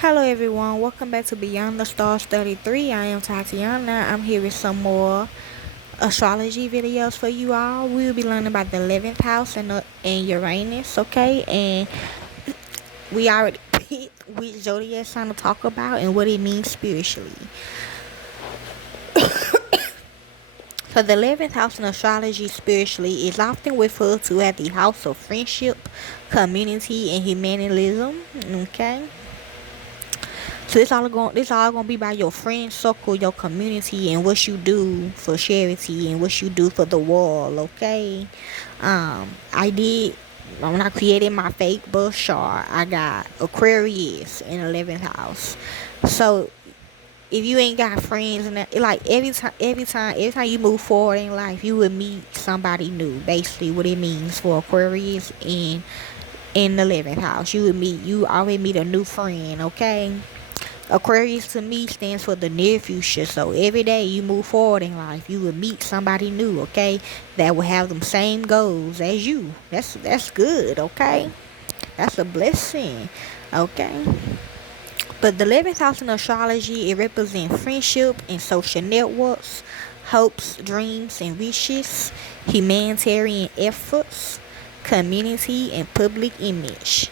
Hello everyone, welcome back to Beyond the Stars 33. I am Tatiana. I'm here with some more astrology videos for you all. We will be learning about the 11th house and Uranus, okay? And we already picked which zodiac sign to talk about and what it means spiritually. So the 11th house in astrology spiritually is often referred to as the house of friendship, community, and humanism, okay? So this all gonna be about your friend circle, your community, and what you do for charity and what you do for the world. Okay. I did when I created my fake birth chart. I got Aquarius in 11th house. So if you ain't got friends and that, like every time you move forward in life, you will meet somebody new. Basically, what it means for Aquarius in the 11th house, you already meet a new friend. Okay. Aquarius to me stands for the near future. So every day you move forward in life, you will meet somebody new, okay, that will have them same goals as you. That's good, okay? That's a blessing, okay? But the 11th house in astrology, it represents friendship and social networks, hopes, dreams, and wishes, humanitarian efforts, community, and public image.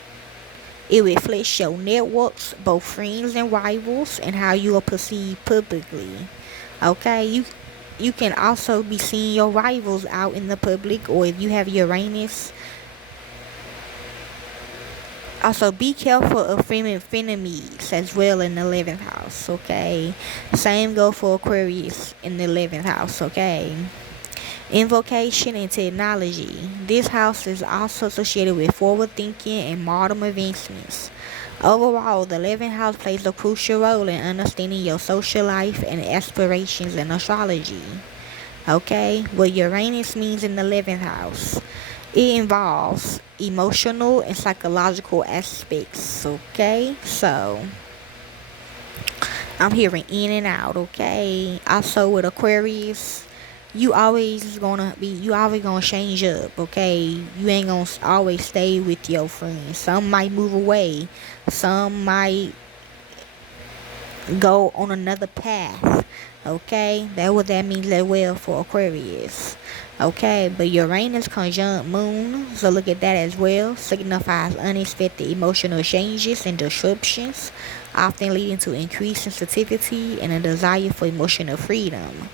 It reflects your networks, both friends and rivals, and how you are perceived publicly. Okay, you can also be seeing your rivals out in the public, or if you have Uranus. Also, be careful of frenemies as well in the 11th house. Okay, same go for Aquarius in the 11th house. Okay. Invocation and technology. This house is also associated with forward thinking and modern advancements. Overall, the 11th house plays a crucial role in understanding your social life and aspirations in astrology. Okay, what Uranus means in the 11th house. It involves emotional and psychological aspects. Okay, so I'm hearing in and out. Okay, also with Aquarius, you always gonna change up. Okay, you ain't gonna always stay with your friends. Some might move away, some might go on another path. Okay, that's what that means as well for Aquarius. Okay, but Uranus conjunct Moon, so look at that as well, signifies unexpected emotional changes and disruptions, often leading to increased sensitivity and a desire for emotional freedom.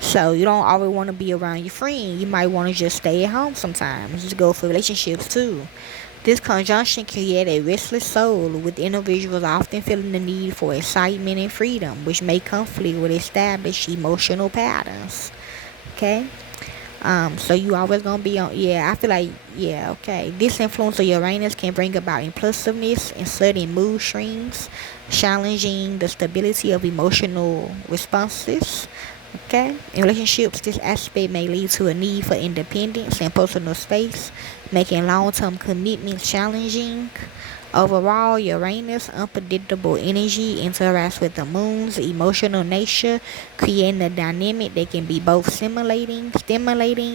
So you don't always want to be around your friend. You might want to just stay at home sometimes. Just go for relationships too. This conjunction can create a restless soul, with individuals often feeling the need for excitement and freedom, which may conflict with established emotional patterns. Okay? So you always gonna be on, yeah, I feel like, yeah, okay. This influence of Uranus can bring about impulsiveness and sudden mood swings, challenging the stability of emotional responses. Okay, in relationships, this aspect may lead to a need for independence and personal space, making long-term commitments challenging. Overall, Uranus' unpredictable energy interacts with the moon's emotional nature, creating a dynamic that can be both stimulating,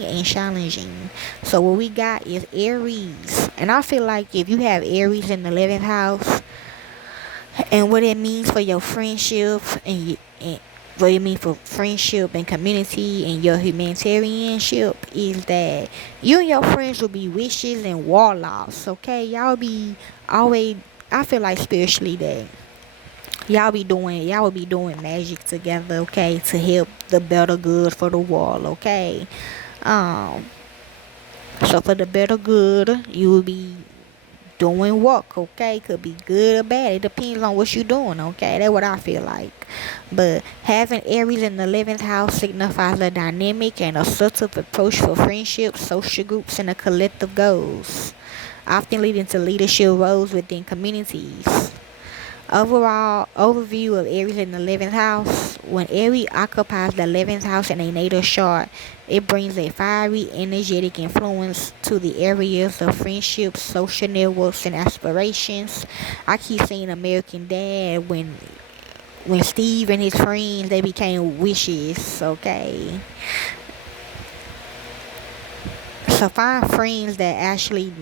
and challenging. So what we got is Aries, and I feel like if you have Aries in the 11th house, and what it means for your friendship and what it means for friendship and community and your humanitarianship is that you and your friends will be witches and warlocks. Okay, y'all be always. I feel like spiritually that y'all will be doing magic together. Okay, to help the better good for the world. Okay, um. So for the better good, you will be doing work, okay? Could be good or bad. It depends on what you're doing, okay? That's what I feel like. But having Aries in the 11th house signifies a dynamic and assertive approach for friendships, social groups, and a collective goals, often leading to leadership roles within communities. Overall overview of Aries in the 11th house. When Aries occupies the 11th house in a natal chart, it brings a fiery, energetic influence to the areas of friendships, social networks, and aspirations. I keep saying American Dad when Steve and his friends they became wishes, okay? So find friends that actually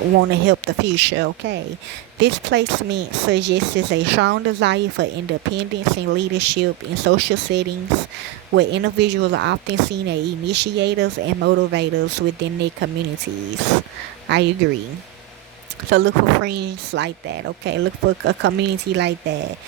want to help the future, okay? This placement suggests a strong desire for independence and leadership in social settings where individuals are often seen as initiators and motivators within their communities. I agree. So look for friends like that, okay? Look for a community like that.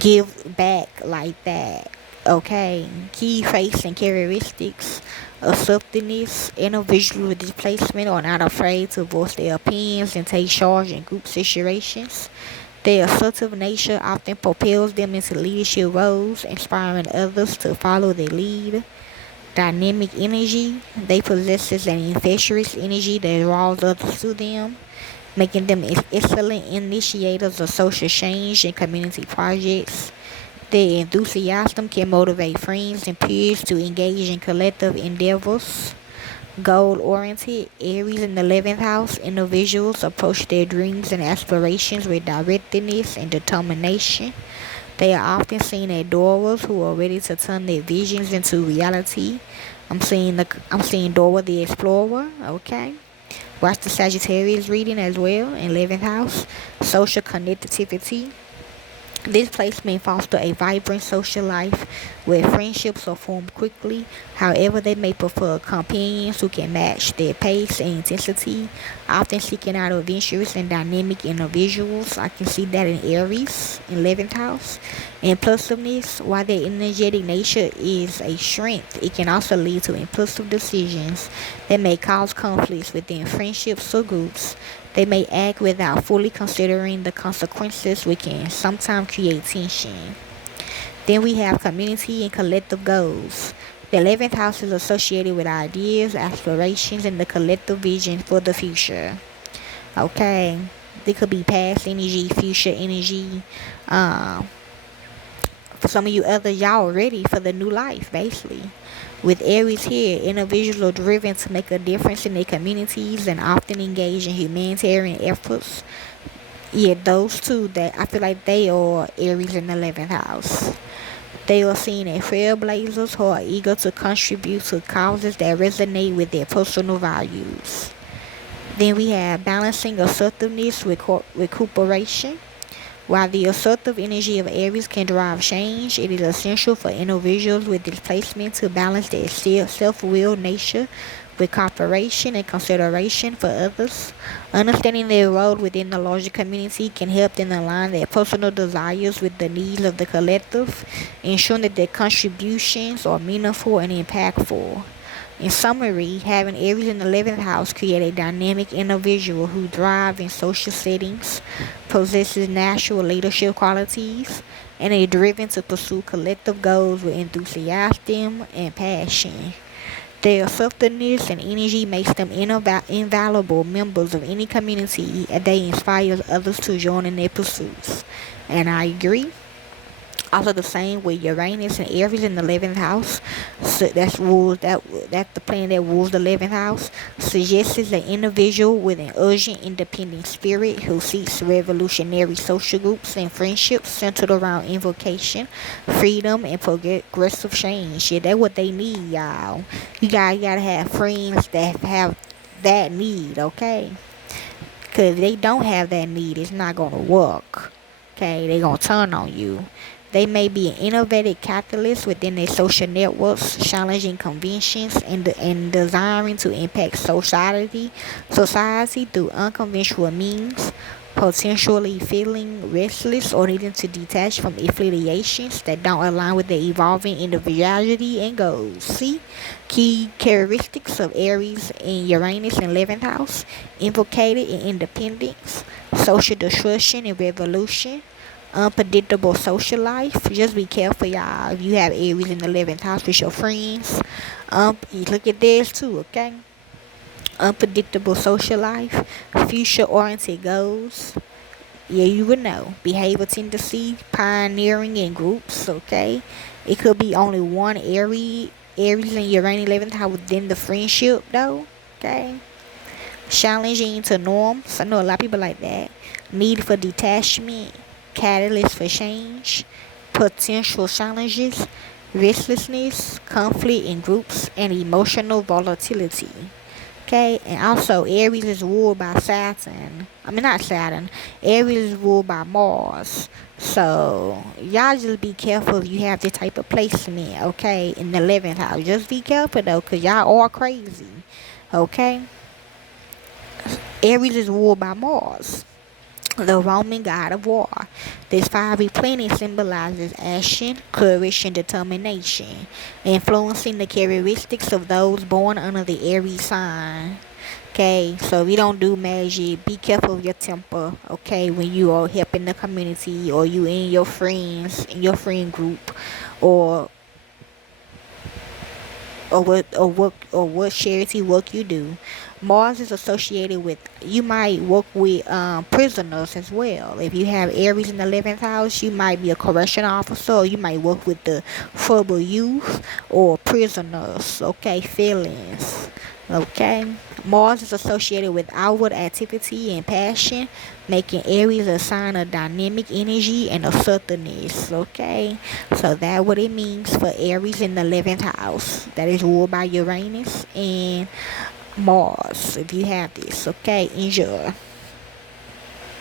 Give back like that, okay? Key traits and characteristics: assertiveness. Individuals with displacement are not afraid to voice their opinions and take charge in group situations. Their assertive nature often propels them into leadership roles, inspiring others to follow their lead. Dynamic energy. They possess an infectious energy that draws others to them, making them excellent initiators of social change and community projects. Their enthusiasm can motivate friends and peers to engage in collective endeavors. Goal-oriented. Aries in the 11th house. Individuals approach their dreams and aspirations with directness and determination. They are often seen as doers who are ready to turn their visions into reality. I'm seeing Dora the Explorer, okay? Watch the Sagittarius reading as well in 11th house. Social connectivity. This placement fosters a vibrant social life where friendships are formed quickly. However, they may prefer companions who can match their pace and intensity, often seeking out adventurous and dynamic individuals. I can see that in Aries, 11th house. Impulsiveness. While their energetic nature is a strength, it can also lead to impulsive decisions that may cause conflicts within friendships or groups. They may act without fully considering the consequences, which can sometimes create tension. Then we have community and collective goals. The 11th house is associated with ideas, aspirations, and the collective vision for the future. Okay, it could be past energy, future energy. For some of you others, y'all ready for the new life, basically. With Aries here, individuals are driven to make a difference in their communities and often engage in humanitarian efforts. Yeah, those two that I feel like they are Aries in the 11th house. They are seen as trailblazers who are eager to contribute to causes that resonate with their personal values. Then we have balancing assertiveness with recuperation. While the assertive energy of Aries can drive change, it is essential for individuals with displacement to balance their self-willed nature with cooperation and consideration for others. Understanding their role within the larger community can help them align their personal desires with the needs of the collective, ensuring that their contributions are meaningful and impactful. In summary, having Aries in the 11th house create a dynamic individual who thrives in social settings, possesses natural leadership qualities, and is driven to pursue collective goals with enthusiasm and passion. Their assertiveness and energy makes them invaluable members of any community, and they inspire others to join in their pursuits. And I agree. Also, the same with Uranus and Aries in the 11th house. So that's the planet that rules the 11th house. Suggests an individual with an urgent, independent spirit who seeks revolutionary social groups and friendships centered around invocation, freedom, and progressive change. Yeah, that's what they need, y'all. You guys gotta have friends that have that need, okay? Because if they don't have that need, it's not gonna work. Okay, they gonna turn on you. They may be an innovative catalyst within their social networks, challenging conventions and desiring to impact society through unconventional means, potentially feeling restless or needing to detach from affiliations that don't align with their evolving individuality and goals. See? Key characteristics of Aries and Uranus in 11th house: invocated in independence, social destruction and revolution, unpredictable social life. Just be careful, y'all. If you have Aries in the 11th house with your friends, you look at this too, okay? Unpredictable social life, future-oriented goals. Yeah, you would know. Behavior tendency, pioneering in groups, okay? It could be only one Aries and Uranus 11th house within the friendship, though, okay? Challenging to norms. I know a lot of people like that. Need for detachment, catalyst for change, potential challenges, restlessness, conflict in groups, and emotional volatility. Okay, and also Aries is ruled by Saturn. I mean, not Saturn. Aries is ruled by Mars. So y'all just be careful if you have this type of placement, okay, in the 11th house. Just be careful though, cause y'all are crazy, okay. Aries is ruled by Mars, the Roman god of war. This fiery planet symbolizes action, courage, and determination, influencing the characteristics of those born under the Aries sign. Okay, so we don't do magic. Be careful of your temper, okay, when you are helping the community or you in your friends, in your friend group, or what charity work you do. Mars is associated with, you might work with prisoners as well. If you have Aries in the 11th house, you might be a correction officer, or you might work with the troubled youth or prisoners, okay, feelings. Okay, Mars is associated with outward activity and passion, making Aries a sign of dynamic energy and assertiveness. Okay, so that what it means for Aries in the 11th house. That is ruled by Uranus and Mars. If you have this, okay, enjoy.